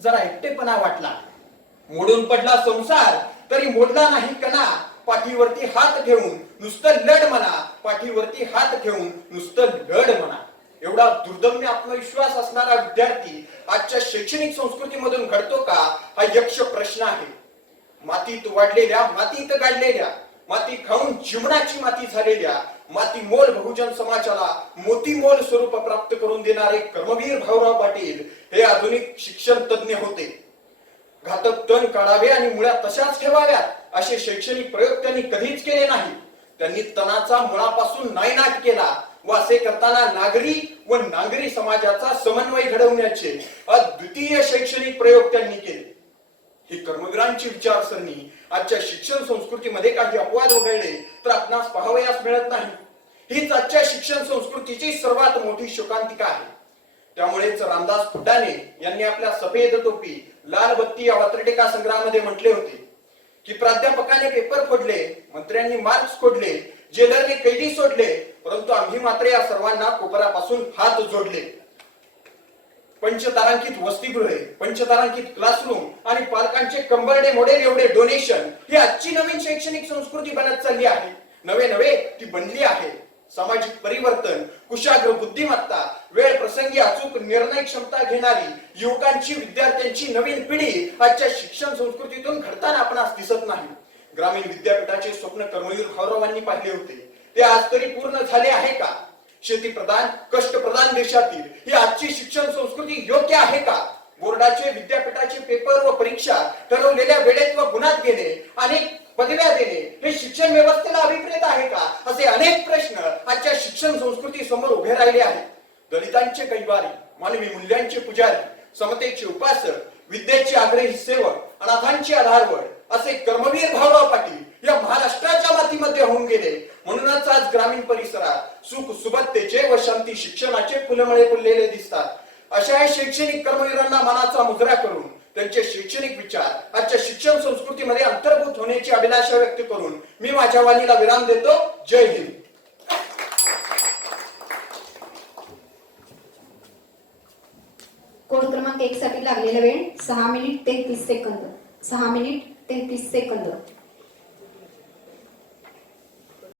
जरा एकटेपणा वाटला. मोडून पडला संसार तरी मोडला नाही कणा, पाठीवरती हात ठेवून नुसतं लढ म्हणा, पाठीवरती हात ठेवून नुसतं लढ म्हणा. एवढा दुर्दम्य आत्मविश्वास असणारा विद्यार्थी आजच्या शैक्षणिक संस्कृतीमधून घडतो का, हा यक्ष प्रश्न आहे. मातीत वाढलेल्या, मातीत गाडलेल्या, माती खाऊन जीवनाची माती झालेल्या, माती मोल बहुजन समाजाला मोती मोल स्वरूप प्राप्त करून देणारे कर्मवीर भाऊराव पाटील हे आधुनिक शिक्षण तज्ञ होते. घातक तण काढावे आणि मुळा तशाच ठेवाव्यात असे शैक्षणिक प्रयोग त्यांनी कधीच केले नाही. त्यांनी तणाचा मुळापासून नायनाट केला व असे करताना नागरी व नागरी समाजाचा समन्वय घडवण्याचे अद्वितीय शैक्षणिक प्रयोग त्यांनी केले. ही कर्मवीरांची विचारसरणी आजच्या शिक्षण संस्कृतीमध्ये काही अपवाद वगळले तर आपणास पाहावयास मिळत नाही. हीच आजच्या शिक्षण संस्कृतीची सर्वात मोठी शोकांतिका आहे. त्यामुळेच रामदास फुटाणे यांनी आपल्या सफेद टोपी लाल बत्ती या वात्रटिका संग्रहामध्ये म्हटले होते की प्राध्यापकाने पेपर फोडले, मंत्र्यांनी मार्क्स खोडले, जेलरने कैदी सोडले, परंतु आम्ही मात्र या सर्वांना कोपरापासून हात जोडले. पंचतारांकित वसतिगृहे, पंचतारांकित क्लासरूम आणि पालकांचे कंबरडे मॉडेल एवढे डोनेशन ही आजची नवीन शैक्षणिक संस्कृती बनत चालली आहे. नवे ती बनली आहे. सामाजिक परिवर्तन, कुशाग्र बुद्धिमत्ता, वेळ प्रसंगी अचूक निर्णय क्षमता घेणारी युवकांची, विद्यार्थ्यांची नवीन पिढी आजच्या शिक्षण संस्कृतीतून घडताना आपणास दिसत नाही. ग्रामीण विद्यापीठाचे स्वप्न कर्मवीर भाऊरावांनी पाहिले होते, ते आज तरी पूर्ण झाले आहे का? शेतीप्रधान, कष्टप्रधान देशातील ही आजची शिक्षण संस्कृती योग्य आहे का? बोर्डाचे, विद्यापीठाचे पेपर व परीक्षा ठरवलेल्या वेळेत व गुणात घेणे, अनेक पदव्या देणे हे शिक्षण व्यवस्थेला अभिप्रेत आहे का? असे अनेक प्रश्न आजच्या शिक्षण संस्कृती समोर उभे राहिले आहेत. दलितांचे कैवारी, मानवी मूल्यांचे पुजारी, समतेचे उपासक, विद्येचे आग्रही सेवक, अनाथांचे आधारवड असे कर्मवीर भाऊराव पाटील या महाराष्ट्राच्या मातीमध्ये होऊन गेले. म्हणूनच आज ग्रामीण परिसरात सुख सुबत्तेचे व शांती शिक्षणाचे फुलमळे फुललेले दिसतात. अशा शैक्षणिक कर्मवीरांना मानाचा मुजरा करून त्यांचे शैक्षणिक विचार आजच्या शिक्षण संस्कृतीमध्ये अंतर्भूत होण्याची अभिलाषा व्यक्त करून मी माझ्या वाणीला विराम देतो. जय हिंद. कोड क्रमांक 1 साठी लागलेला वेळ 6 मिनिट 33 सेकंद. 6 minute 33 second.